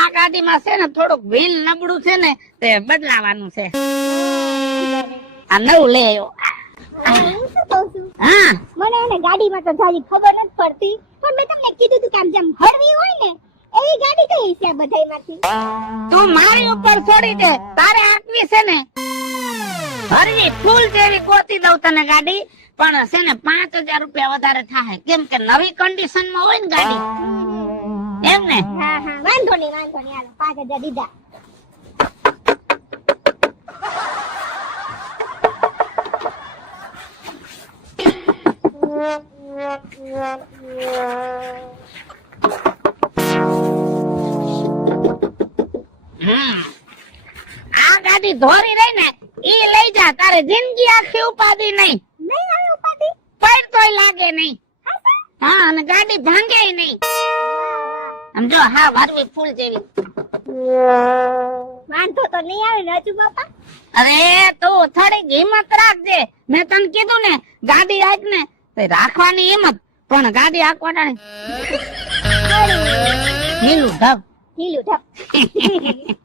આ ગાડીમાં છે ને થોડુંક વ્હીલ નબળું છે ને તે બદલાવાનું છે. આ નવું લે આવ્યો. હું શું કહું છું, હા મને એને ગાડીમાં તો જાજી ખબર નથી પડતી, પણ મેં તમને કીધું તું કે આમ જેમ હળવી હોય ને એવી ગાડી કઈ છે બધાયમાંથી? તું મારી ઉપર છોડી દે, તારે આટવી છે ને હરવી ફૂલ જેવી ગોતી દઉં તને ગાડી, પણ છે ને 5000 રૂપિયા વધારે થાય, કેમ કે નવી કન્ડિશન માં હોય ને ગાડી, એમ ને. હા હા, વાંધો નહીં હાલો 5000 દીધા. આ ગાડી ધોરી રહી ને ઈ લઈ જા, તારે જિંદગી આખી ઉપાધિ નહીં. નહીં આવે ઉપાધિ? પૈર તોય લાગે નહીં. હા, અને ગાડી ભાંગે નહીં. સમજો, હા વારવી ફૂલ જેવી. વાંધો તો નહીં આવે ને હજુ બાપા? અરે તું થોડીક હિંમત રાખજે, મેં તને કીધું ને ગાડી આજ ને તે રાખવાની હિંમત, પણ ગાડી આંકવાની ઢીલું ઢબ. ઢીલું ઢબ.